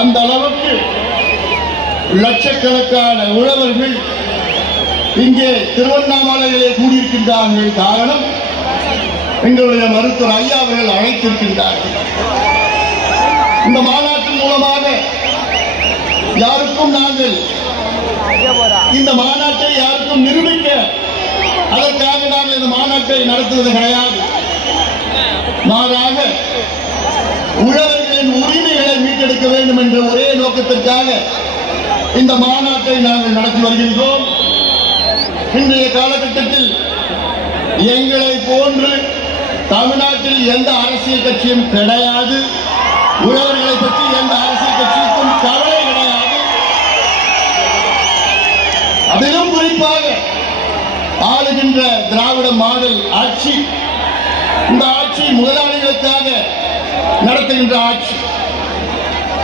அந்த அளவுக்கு லட்சக்கணக்கான உழவர்கள் இங்கே திருவண்ணாமலையிலே கூடியிருக்கின்றார்கள். காரணம், எங்களுடைய மருத்துவர் ஐயா அவர்கள் அழைத்திருக்கின்றார்கள். இந்த மாநாட்டின் மூலமாக யாருக்கும் நாங்கள் இந்த மாநாட்டை யாருக்கும் நிரூபிக்க அதற்காக நாங்கள் இந்த மாநாட்டை நடத்துவது கிடையாது. மாறாக உழவர்களின் உரிமைகளை மீட்டெடுக்க வேண்டும் என்ற ஒரே நோக்கத்திற்காக இந்த மாநாட்டை நாங்கள் நடத்தி வருகின்றோம். இன்றைய காலகட்டத்தில் எங்களை போன்று தமிழ்நாட்டில் எந்த அரசியல் கட்சியும் கிடையாது. உழவர்களை பற்றி எந்த அரசியல் கட்சிக்கும் கவலை கிடையாது. அதிலும் குறிப்பாக ஆளுகின்ற திராவிட மாடல் ஆட்சி, இந்த ஆட்சி முதலாளிகளுக்காக நடத்துகின்ற ஆட்சி.